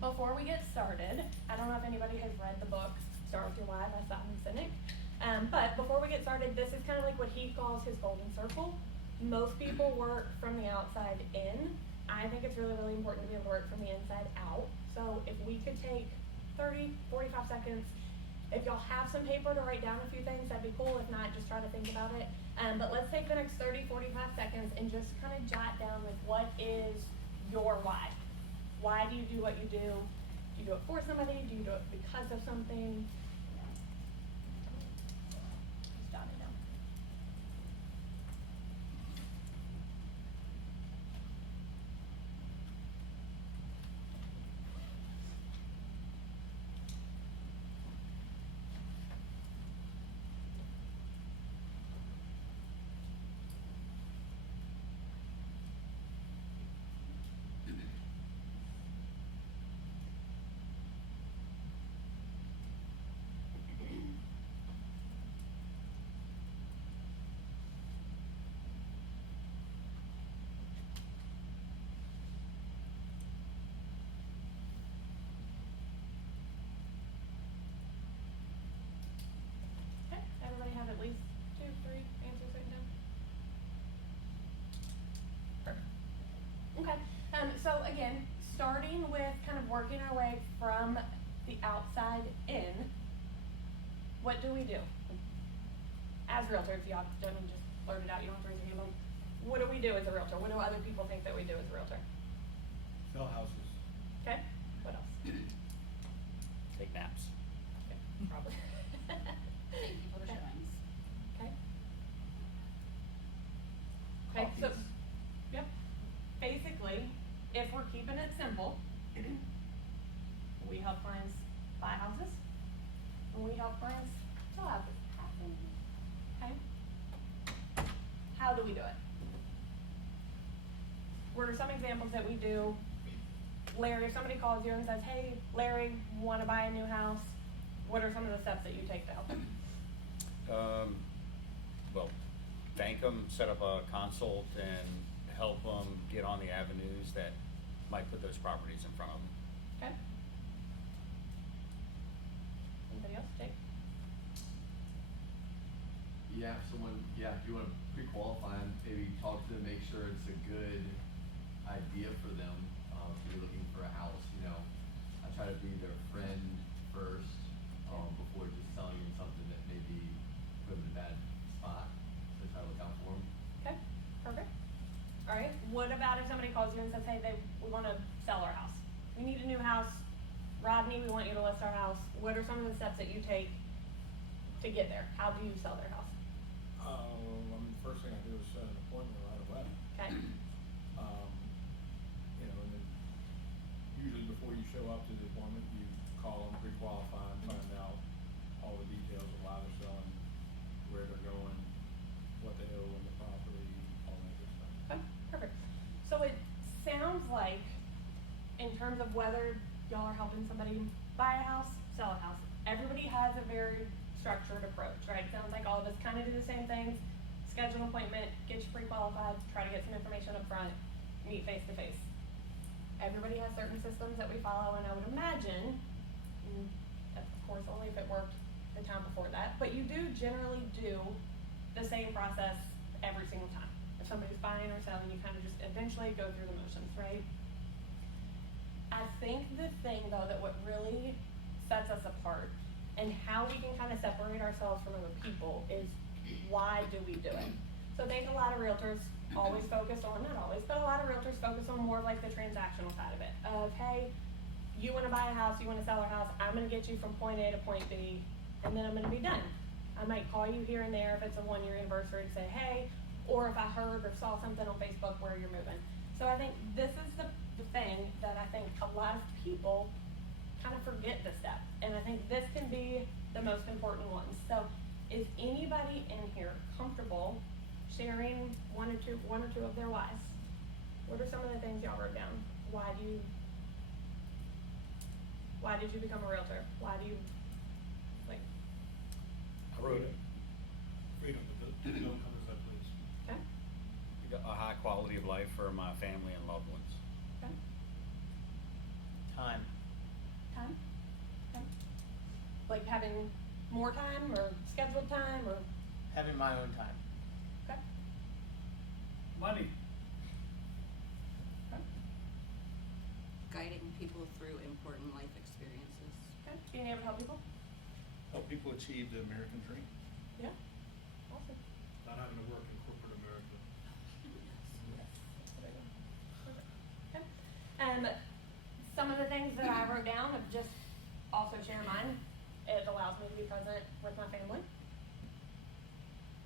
Before we get started, I don't know if anybody has read the book Start With Your Why by Simon Sinek. But before we get started, this is kind of like what he calls his golden circle. Most people work from the outside in. I think it's really, really important to be able to work from the inside out. So if we could take 30, 45 seconds, if y'all have some paper to write down a few things, that'd be cool. If not, just try to think about it. But let's take the next 30, 45 seconds and just kind of jot down like what is your why? Why do you do what you do? Do you do it for somebody? Do you do it because of something? Just jot it down. Okay, everybody have at least 2, 3 answers written down? Perfect. Okay, so again, starting with kind of working our way from the outside in, what do we do? As realtors, y'all don't just blurt it out, you don't have to raise your hand. What do we do as a realtor? What do other people think that we do as a realtor? Sell houses. Okay, what else? Take naps. Okay, probably. Take people to Okay. showings. Okay. Okay, so, Coffees. yep, basically, if we're keeping it simple, we help clients buy houses, and we help clients sell houses. Okay? How do we do it? What are some examples that we do? Larry, if somebody calls you and says, hey, Larry, wanna buy a new house, what are some of the steps that you take to help them? Well, thank them, set up a consult, and help them get on the avenues that might put those properties in front of them. Okay? Anybody else? Jake? Yeah, if you want to pre-qualify them, maybe talk to them, make sure it's a good idea for them. If you're looking for a house, I try to be their friend first, before just selling them something that maybe put them in a bad spot. So try to look out for them. Okay, perfect. All right, what about if somebody calls you and says, hey, we want to sell our house. We need a new house. Rodney, we want you to list our house. What are some of the steps that you take to get there? How do you sell their house? First thing I do is set an appointment right away. Okay, And then usually before you show up to the appointment, you call them, pre-qualify, and find out all the details of why they're selling, where they're going, what they owe on the property, all that good stuff. okay, perfect. So it sounds like, in terms of whether y'all are helping somebody buy a house, sell a house, everybody has a very structured approach, right? It sounds like all of us kind of do the same things. Schedule an appointment, get you pre-qualified, try to get some information up front, meet face to face. Everybody has certain systems that we follow, and I would imagine, of course only if it worked the time before that, but you do generally do the same process every single time. If somebody's buying or selling, you kind of just eventually go through the motions, right? I think the thing though that what really sets us apart and how we can kind of separate ourselves from other people is why do we do it? So I think a lot of realtors always focus on, not always, but a lot of realtors focus on more like the transactional side of it. Of, hey, you wanna buy a house, you wanna sell a house, I'm gonna get you from point A to point B, and then I'm gonna be done. I might call you here and there if it's a 1-year anniversary to say, hey, or if I heard or saw something on Facebook where you're moving. So I think this is the thing that I think a lot of people kind of forget the step. And I think this can be the most important one. So is anybody in here comfortable sharing one or two of their whys? What are some of the things y'all wrote down? Why did you become a realtor? Why do you, like, I wrote it. Freedom, but no covers that, please. okay, A high quality of life for my family and loved ones. okay, Time. more time or scheduled time or, Having my own time. okay? Money. Okay. Guiding people through important life experiences. Okay, being able to help people? Help people achieve the American dream. Yeah, awesome. Not having to work in corporate America. Okay. Some of the things that I wrote down of just also share mine. It allows me to be present with my family.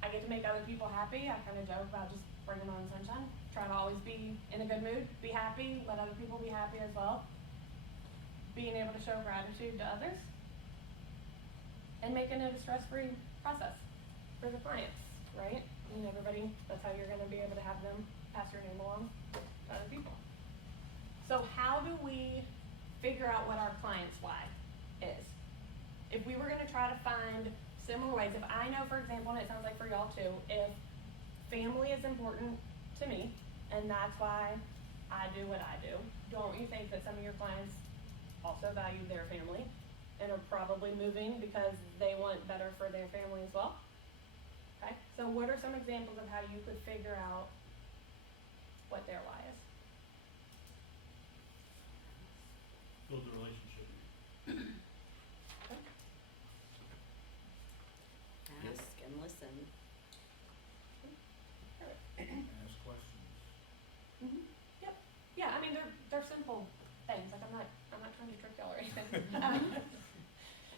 I get to make other people happy. I kind of joke about just bringing my own sunshine. Try to always be in a good mood, be happy, let other people be happy as well. Being able to show gratitude to others. And making it a stress-free process for the clients, right? Everybody, that's how you're gonna be able to have them pass your name along to other people. So how do we figure out what our client's why is? If we were gonna try to find similar ways, if I know, for example, and it sounds like for y'all too, if family is important to me, and that's why I do what I do, don't you think that some of your clients also value their family and are probably moving because they want better for their family as well? Okay, so what are some examples of how you could figure out what their why is? Build a relationship. Okay. Ask and listen. Ask questions. Yep. Yeah, I mean they're simple things. Like I'm not trying to trick y'all or anything.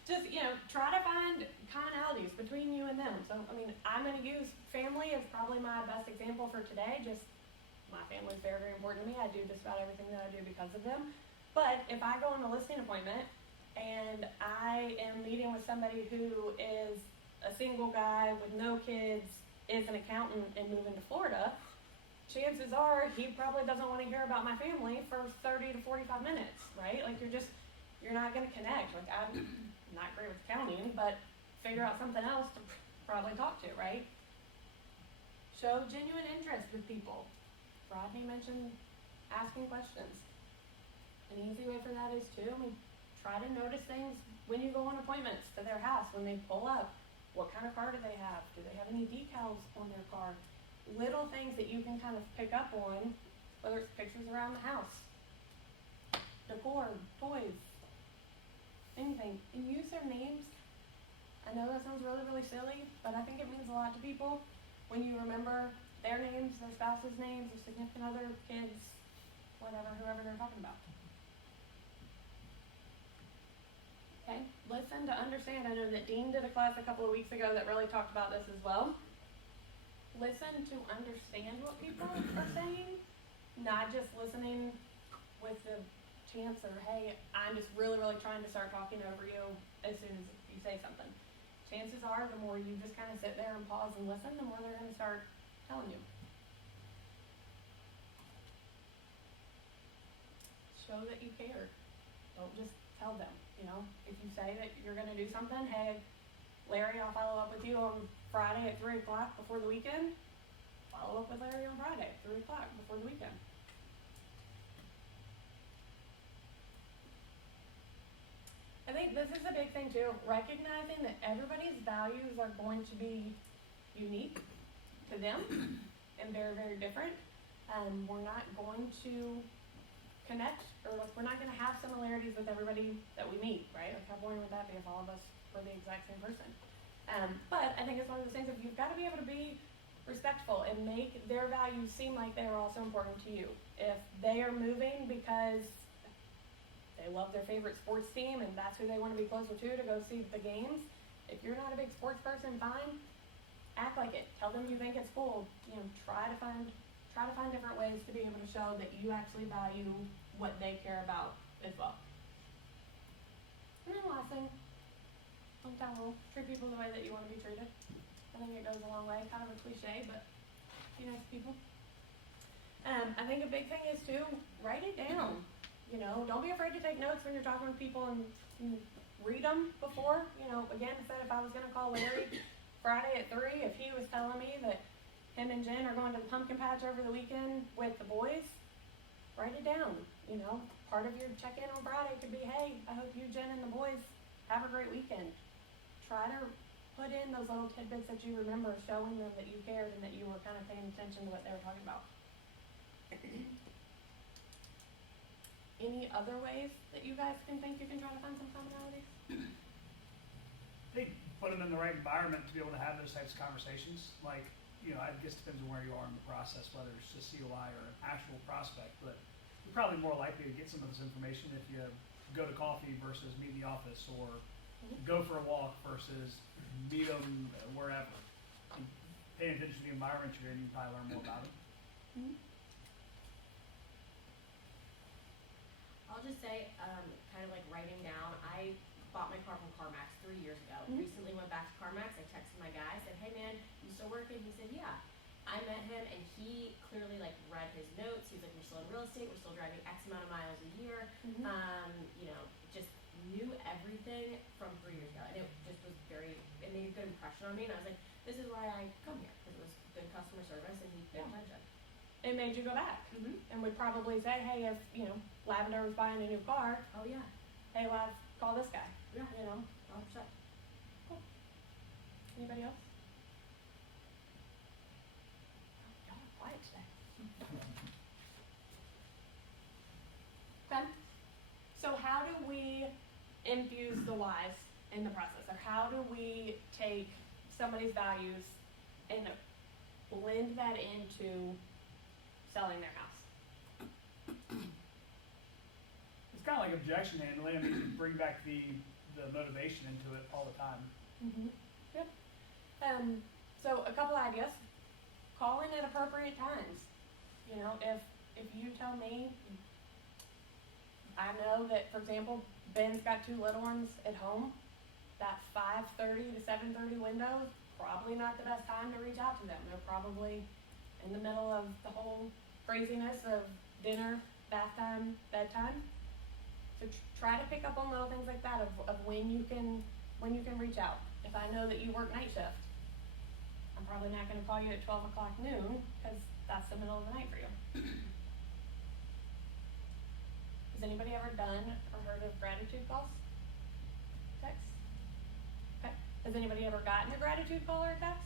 Just try to find commonalities between you and them. So I mean I'm gonna use family as probably my best example for today. Just my family is very, very important to me. I do just about everything that I do because of them. But if I go on a listing appointment and I am meeting with somebody who is a single guy with no kids, is an accountant and moving to Florida, chances are he probably doesn't want to hear about my family for 30 to 45 minutes, right? Like you're not going to connect. Like I'm not great with accounting, but figure out something else to probably talk to, right? Show genuine interest with people. Rodney mentioned asking questions. An easy way for that is try to notice things when you go on appointments to their house, when they pull up. What kind of car do they have? Do they have any decals on their car? Little things that you can kind of pick up on, whether it's pictures around the house, decor, toys, anything. And use their names. I know that sounds really, really silly, but I think it means a lot to people when you remember their names, their spouse's names, their significant other, kids, whatever, whoever they're talking about. Okay, listen to understand. I know that Dean did a class a couple of weeks ago that really talked about this as well. Listen to understand what people are saying, not just listening with the chance or, hey, I'm just really, really trying to start talking over you as soon as you say something. Chances are the more you just kind of sit there and pause and listen, the more they're going to start telling you. Show that you care. Don't just tell them. If you say that you're going to do something, hey, Larry, I'll follow up with you on Friday at 3 o'clock before the weekend. Follow up with Larry on Friday at 3 o'clock before the weekend. I think this is a big thing too, recognizing that everybody's values are going to be unique to them and very, very different. We're not going to connect, or we're not going to have similarities with everybody that we meet, right? Like how boring would that be if all of us were the exact same person? But I think it's one of those things of you've got to be able to be respectful and make their values seem like they are also important to you. If they are moving because they love their favorite sports team and that's who they want to be closer to go see the games, if you're not a big sports person, fine. Act like it. Tell them you think it's cool. Try to find different ways to be able to show that you actually value what they care about as well. And then last thing, treat people the way that you want to be treated. I think it goes a long way. Kind of a cliche, but be nice to people. I think a big thing is too, write it down. Don't be afraid to take notes when you're talking with people and read them before. Again, I said if I was going to call Larry Friday at 3, if he was telling me that him and Jen are going to the pumpkin patch over the weekend with the boys, write it down. Part of your check-in on Friday could be, hey, I hope you, Jen, and the boys have a great weekend. try to put in those little tidbits that you remember, showing them that you cared and that you were kind of paying attention to what they were talking about. Any other ways that you guys can think you can try to find some commonalities? I think put them in the right environment to be able to have those types of conversations. Like, I guess it depends on where you are in the process, whether it's just COI or an actual prospect, but you're probably more likely to get some of this information if you go to coffee versus meet in the office, or go for a walk versus meet them wherever. And paying attention to the environment you're in, you can probably learn more about it. Mm-hmm. I'll just say, kind of like writing down, I bought my car from CarMax 3 years ago. Mhm. Recently went back to CarMax, I texted my guy, said, hey man, you still working? He said, yeah. I met him and he clearly like read his notes. He was like, we're still in real estate, we're still driving X amount of miles a year. Mhm. Just knew everything from 3 years ago. And it just was it made a good impression on me. And I was like, this is why I come here, because it was good customer service and he paid Yeah. attention. It made you go back. Mm-hmm. And would probably say, hey, if, Lavender was buying a new car, Oh yeah, hey, Lav, call this guy. yeah, 100%. Cool. Anybody else? Y'all are quiet today. Ben? So how do we infuse the whys in the process? Or how do we take somebody's values and blend that into selling their house? It's kind of like objection handling. I mean, you bring back the motivation into it all the time. Mm-hmm. Good. So a couple ideas. Call in at appropriate times. If you tell me, I know that, for example, Ben's got 2 little ones at home, that 5:30 to 7:30 window is probably not the best time to reach out to them. They're probably in the middle of the whole craziness of dinner, bath time, bedtime. So try to pick up on little things like that of when you can reach out. If I know that you work night shift, I'm probably not going to call you at 12 o'clock noon, because that's the middle of the night for you. Has anybody ever done or heard of gratitude calls? Text? Okay. Has anybody ever gotten a gratitude call or a text?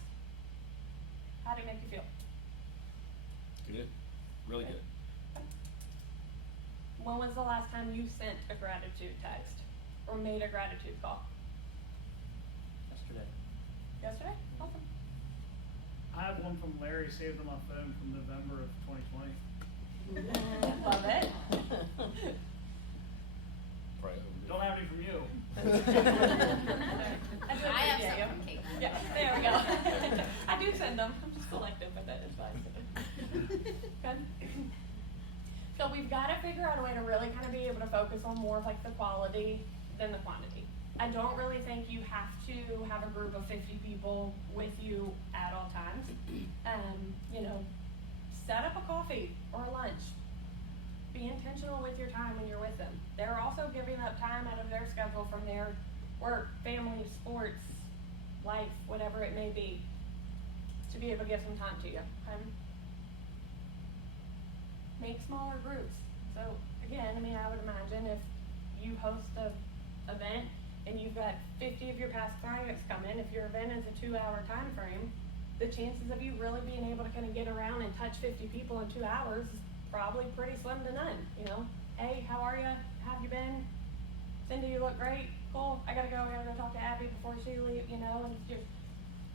How did it make you feel? Good, really good. When was the last time you sent a gratitude text or made a gratitude call? Yesterday. Yesterday? Awesome. I have one from Larry saved on my phone from November of 2020. Love it. Right. Don't have any from you. I have some from Kaitlyn. Yeah, there we go. I do send them. I'm just selective with it. It's fine. Good. So we've got to figure out a way to really kind of be able to focus on more of like the quality than the quantity. I don't really think you have to have a group of 50 people with you at all times. Set up a coffee or a lunch. Be intentional with your time when you're with them. They're also giving up time out of their schedule from their work, family, sports, life, whatever it may be, to be able to give some time to you. Make smaller groups. So again, I would imagine if you host a event and you've got 50 of your past clients come in, if your event is a 2-hour time frame, the chances of you really being able to kind of get around and touch 50 people in 2 hours is probably pretty slim to none. Hey, how are you? Have you been? Cindy, you look great. Cool. I gotta go talk to Abby before she leaves. And just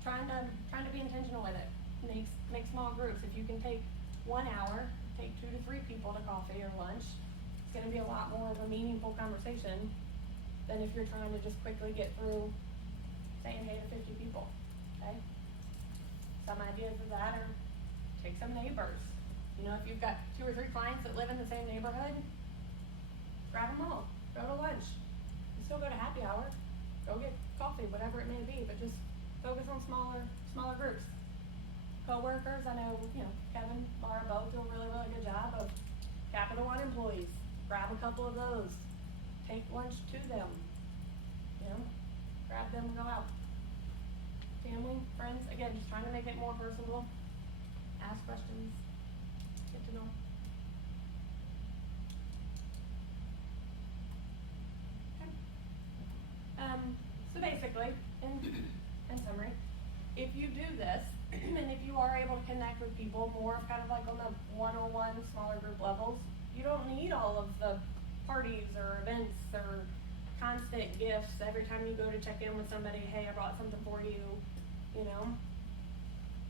trying to be intentional with it. Make small groups. If you can take 1 hour, take 2 to 3 people to coffee or lunch, it's gonna be a lot more of a meaningful conversation than if you're trying to just quickly get through saying hey to 50 people. Okay? Some ideas of that are take some neighbors. If you've got 2 or 3 clients that live in the same neighborhood, grab them all. Go to lunch. You still go to happy hour. Go get coffee, whatever it may be, but just focus on smaller groups. Co-workers, I know, Kevin, Laura both do a really, really good job of Capital One employees. Grab a couple of those. Take lunch to them. Grab them and go out. Family, friends, again, just trying to make it more personable. Ask questions. Get to know. Okay. So basically, in in summary, if you do this, and if you are able to connect with people more kind of like on the one-on-one, smaller group levels, you don't need all of the parties or events or constant gifts every time you go to check in with somebody. Hey, I brought something for you, you know.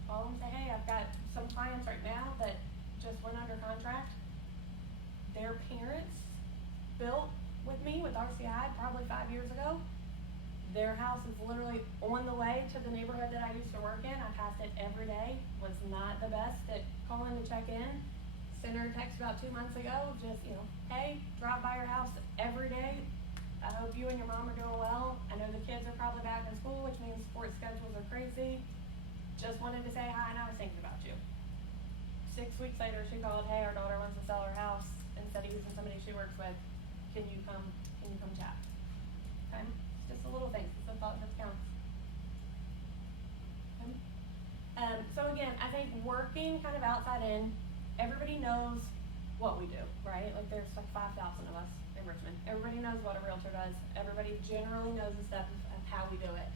Call them and say, hey, I've got some clients right now that just went under contract. Their parents built with me with RCI probably 5 years ago. Their house is literally on the way to the neighborhood that I used to work in. I passed it every day. Was not the best at calling to check in. Sent her a text about 2 months ago, just, you know, hey, drop by your house every day. I hope you and your mom are doing well. I know the kids are probably back in school, which means sports schedules are crazy. Just wanted to say hi, and I was thinking about you. 6 weeks later, she called, hey, our daughter wants to sell her house. Instead of using somebody she works with, can you come chat? Okay? It's just a little thing. It's a thought that counts. Okay? So again, I think working kind of outside in, everybody knows what we do, right? Like there's like 5,000 of us in Richmond. Everybody knows what a realtor does. Everybody generally knows the steps of how we do it.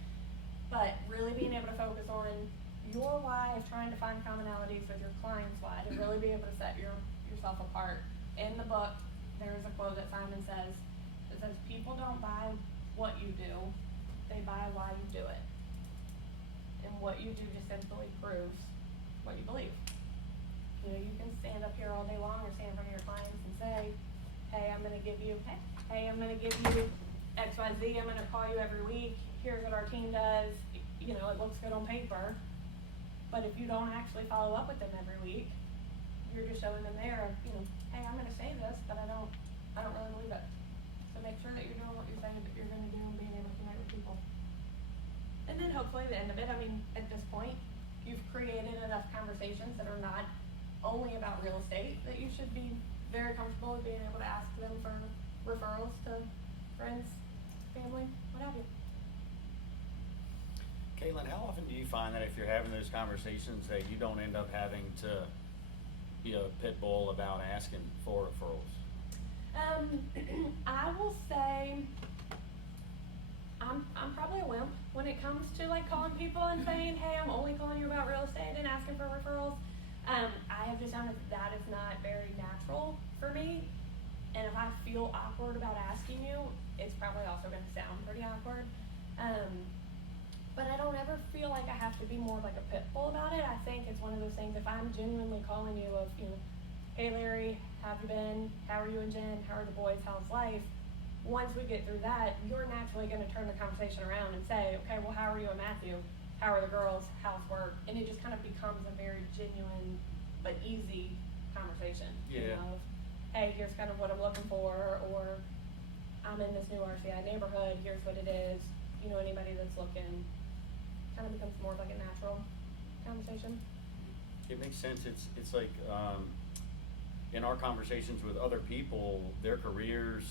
But really being able to focus on your why of trying to find commonalities with your client's why, to really be able to set yourself apart. In the book, there is a quote that Simon says, it says, people don't buy what you do, they buy why you do it. And what you do just simply proves what you believe. You know, you can stand up here all day long or stand in front of your clients and say, hey, I'm gonna give you X, Y, Z, I'm gonna call you every week, here's what our team does, you know, it looks good on paper. But if you don't actually follow up with them every week, you're just showing them there, you know, hey, I'm gonna say this, but I don't really believe it. So make sure that you're doing what you're saying that you're gonna do and being able to connect with people. And then hopefully at the end of it, I mean, at this point, you've created enough conversations that are not only about real estate that you should be very comfortable with being able to ask them for referrals to friends, family, what have you. Kaitlyn, how often do you find that if you're having those conversations that you don't end up having to be a pit bull about asking for referrals? I will say I'm probably a wimp when it comes to like calling people and saying, hey, I'm only calling you about real estate and asking for referrals. I have just found that is not very natural for me. And if I feel awkward about asking you, it's probably also going to sound pretty awkward. But I don't ever feel like I have to be more like a pit bull about it. I think it's one of those things, if I'm genuinely calling you of, you know, hey Larry, how have you been? How are you and Jen? How are the boys? How's life? Once we get through that, you're naturally going to turn the conversation around and say, okay, well, how are you and Matthew? How are the girls? How's work? And it just kind of becomes a very genuine but easy conversation. Yeah. You know, of, hey, here's kind of what I'm looking for, or I'm in this new RCI neighborhood, here's what it is. You know, anybody that's looking, kind of becomes more of like a natural conversation. It makes sense. It's like in our conversations with other people, their careers,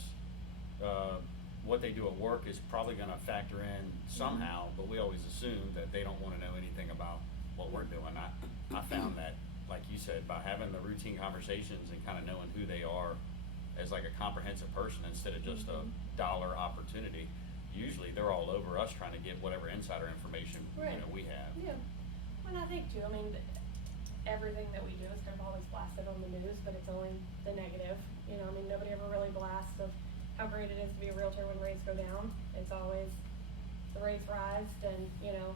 what they do at work is probably going to factor in somehow, but we always assume that they don't want to know anything about what we're doing. I found that, like you said, by having the routine conversations and kind of knowing who they are as like a comprehensive person instead of just a dollar opportunity, usually they're all over us trying to get whatever insider information Right. we have. Yeah. And I think too, I mean, everything that we do is kind of always blasted on the news, but it's only the negative. You know, I mean, nobody ever really blasts of how great it is to be a realtor when rates go down. It's always the rates rise and, you know,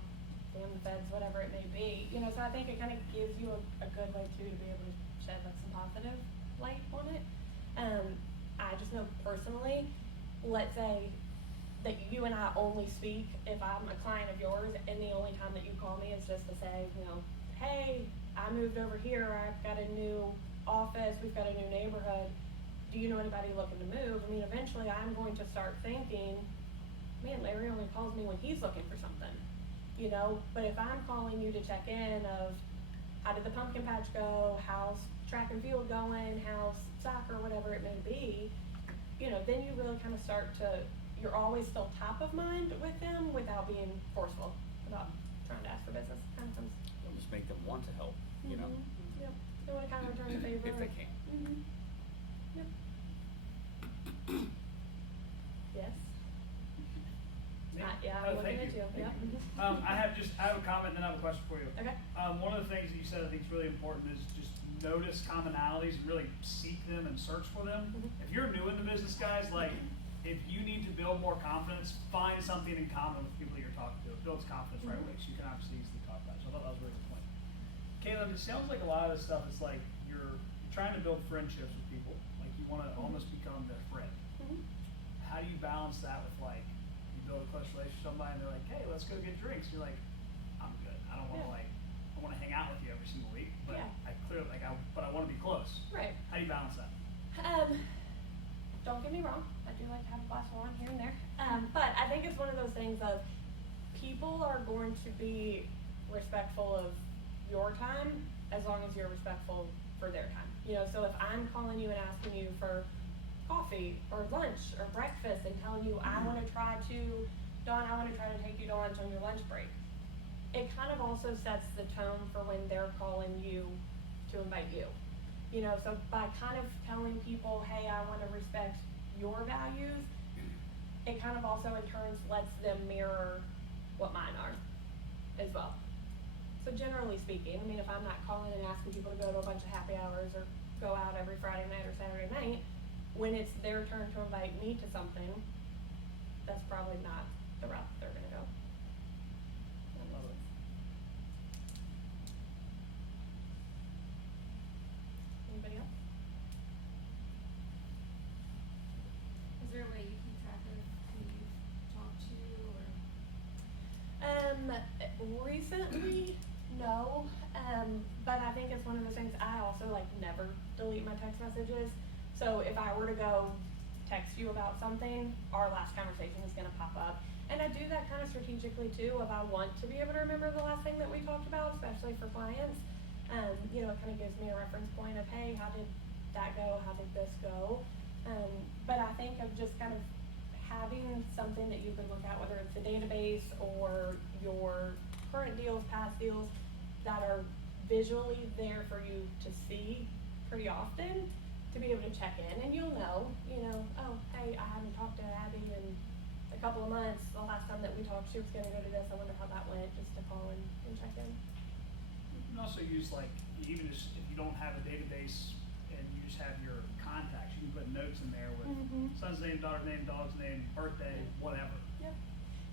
damn the feds, whatever it may be. You know, so I think it kind of gives you a good way too to be able to shed like some positive light on it. I just know personally, let's say that you and I only speak if I'm a client of yours, and the only time that you call me is just to say, you know, hey, I moved over here, I've got a new office, we've got a new neighborhood, do you know anybody looking to move? I mean, eventually I'm going to start thinking, man, Larry only calls me when he's looking for something, you know? But if I'm calling you to check in of, how did the pumpkin patch go, how's track and field going, how's soccer, whatever it may be, you know, then you really kind of start to, you're always still top of mind with them without being forceful about trying to ask for business. Kind of comes. It'll just make them want to help, you know. Yep. They want to kind of return the favor. If they can. Yep. Yes. Yeah. Yeah, Oh, I'm thank looking at you. you, yeah. I have a comment and then I have a question for you. Okay. One of the things that you said I think is really important is just notice commonalities and really seek them and search for them. Mhm. If you're new in the business, guys, like, if you need to build more confidence, find something in common with people you're talking to. It builds confidence right away, so you can obviously easily talk about it. So I thought that was a really good point. Caleb, it sounds like a lot of this stuff is like you're trying to build friendships with people. Like you want to almost become their friend. Mhm. How do you balance that with like you build a close relationship with somebody and they're like, hey, let's go get drinks. You're like, I'm good. I don't want to Yeah. I want to hang out with you every single week, but Yeah. but I want to be close. Right. How do you balance that? Don't get me wrong, I do like to have a glass of wine here and there. But I think it's one of those things of people are going to be respectful of your time as long as you're respectful for their time. You know, so if I'm calling you and asking you for coffee or lunch or breakfast and telling you I want to try to take you to lunch on your lunch break, it kind of also sets the tone for when they're calling you to invite you. You know, so by kind of telling people, hey, I want to respect your values, it kind of also in turn lets them mirror what mine are as well. So generally speaking, I mean, if I'm not calling and asking people to go to a bunch of happy hours or go out every Friday night or Saturday night, when it's their turn to invite me to something, that's probably not the route that they're gonna go. That makes Love it. sense. Anybody else? Is there a way you keep track of who you've talked to or? Recently, no. But I think it's one of those things, I also like never delete my text messages. So if I were to go text you about something, our last conversation is gonna pop up. And I do that kind of strategically too, if I want to be able to remember the last thing that we talked about, especially for clients. You know, it kind of gives me a reference point of, hey, how did that go? How did this go? But I think of just kind of having something that you can look at, whether it's a database or your current deals, past deals, that are visually there for you to see pretty often, to be able to check in. And you'll know, oh, hey, I haven't talked to Abby in a couple of months. The last time that we talked, she was gonna go to this. I wonder how that went, just to call and check in. You can also use like, even just if you don't have a database and you just have your contacts, you can put notes in there with son's name, daughter's name, dog's name, birthday, whatever. Yeah.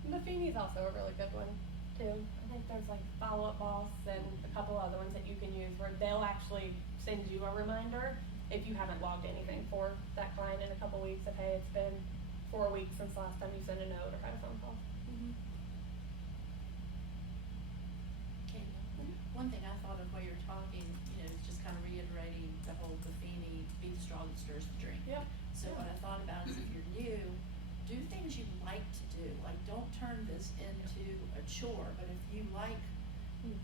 Buffini's also a really good one too. I think there's like Follow Up Boss and a couple other ones that you can use where they'll actually send you a reminder if you haven't logged anything for that client in a couple weeks of, hey, it's been 4 weeks since last time you sent a note or had a phone call. Okay. One thing I thought of while you're talking, is just kind of reiterating the whole Buffini, be the straw that stirs the drink. Yep. So what I thought about is if you're new, do things you like to do. Like, don't turn this into a chore, but if you like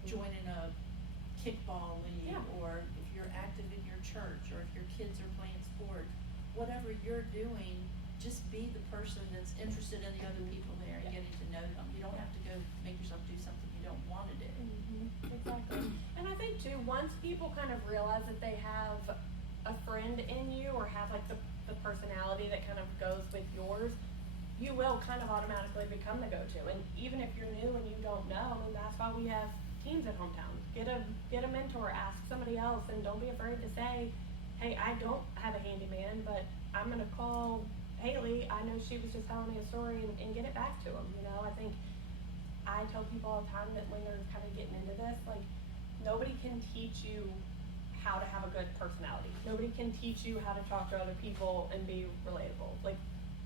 joining a kickball league, Yeah. or if you're active in your church, or if your kids are playing sports, whatever you're doing, just be the person that's interested in the other people there and Yeah. getting to know them. You don't have to go make yourself do something you don't wanna do. Exactly. And I think too, once people kind of realize that they have a friend in you or have like the personality that kind of goes with yours, you will kind of automatically become the go-to. And even if you're new and you don't know, I mean, that's why we have teams at Hometown. Get a mentor, ask somebody else, and don't be afraid to say, hey, I don't have a handyman, but I'm gonna call Haley. I know she was just telling me a story, and get it back to them. I think I tell people all the time that when they're kind of getting into this, like, nobody can teach you how to have a good personality. Nobody can teach you how to talk to other people and be relatable. Like,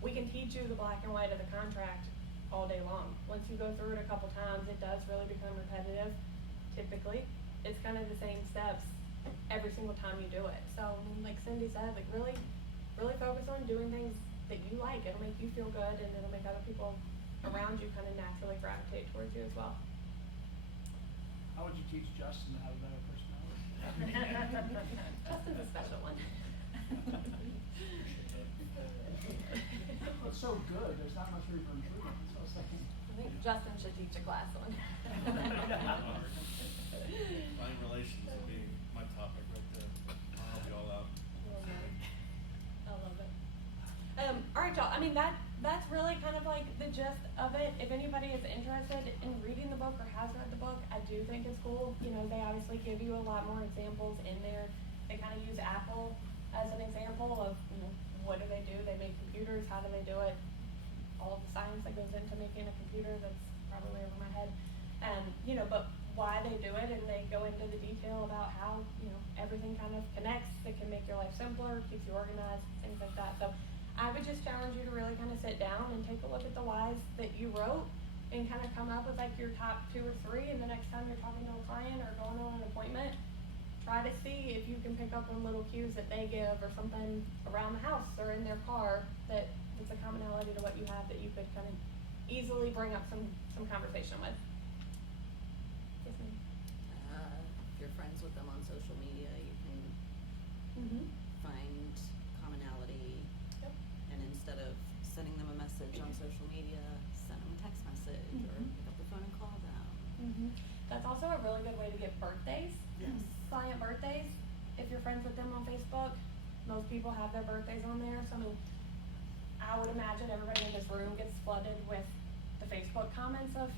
we can teach you the black and white of the contract all day long. Once you go through it a couple times, it does really become repetitive. Typically, it's kind of the same steps every single time you do it. So, like Cindy said, like, really focus on doing things that you like. It'll make you feel good, and it'll make other people around you kind of naturally gravitate towards you as well. How would you teach Justin to have a better personality? Justin's a special one. It's so good, there's not much room for improvement, that's what I was thinking. I think Justin should teach a class on. Fine relations would be my topic right there. I'll help you all out. I love it. All right, y'all. I mean, that that's really kind of like the gist of it. If anybody is interested in reading the book or has read the book, I do think it's cool. You know, they obviously give you a lot more examples in there. They kind of use Apple as an example of, you know, what do they do? They make computers, how do they do it? All of the science that goes into making a computer, that's probably over my head. And, you know, but why they do it, and they go into the detail about how, you know, everything kind of connects. It can make your life simpler, keeps you organized, things like that. So I would just challenge you to really kind of sit down and take a look at the whys that you wrote and kind of come up with like your top 2 or 3, and the next time you're talking to a client or going on an appointment, try to see if you can pick up on little cues that they give or something around the house or in their car that it's a commonality to what you have that you could kind of easily bring up some conversation with. Yes, ma'am. If you're friends with them on social media, you can Mm-hmm. find commonality, Yep. and instead of sending them a message on social media, send them a text message or Mhm. pick up the phone and call them. Mm-hmm. That's also a really good way to get birthdays. Yes. Client birthdays. If you're friends with them on Facebook, most people have their birthdays on there. So I mean, I would imagine everybody in this room gets flooded with the Facebook comments of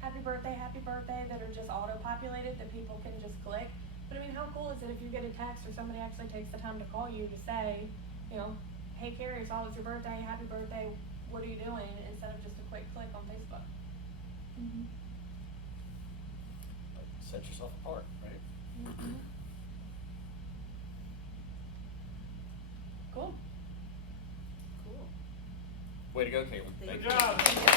happy birthday that are just auto-populated that people can just click. But I mean, how cool is it if you get a text or somebody actually takes the time to call you to say, you know, hey Carrie, saw it's your birthday, happy birthday, what are you doing? Instead of just a quick click on Facebook. Mm-hmm. Like, set yourself apart, right? Mm-hmm. Cool. Cool. Way to go, Caitlin. Thank Thank you. you. Good job.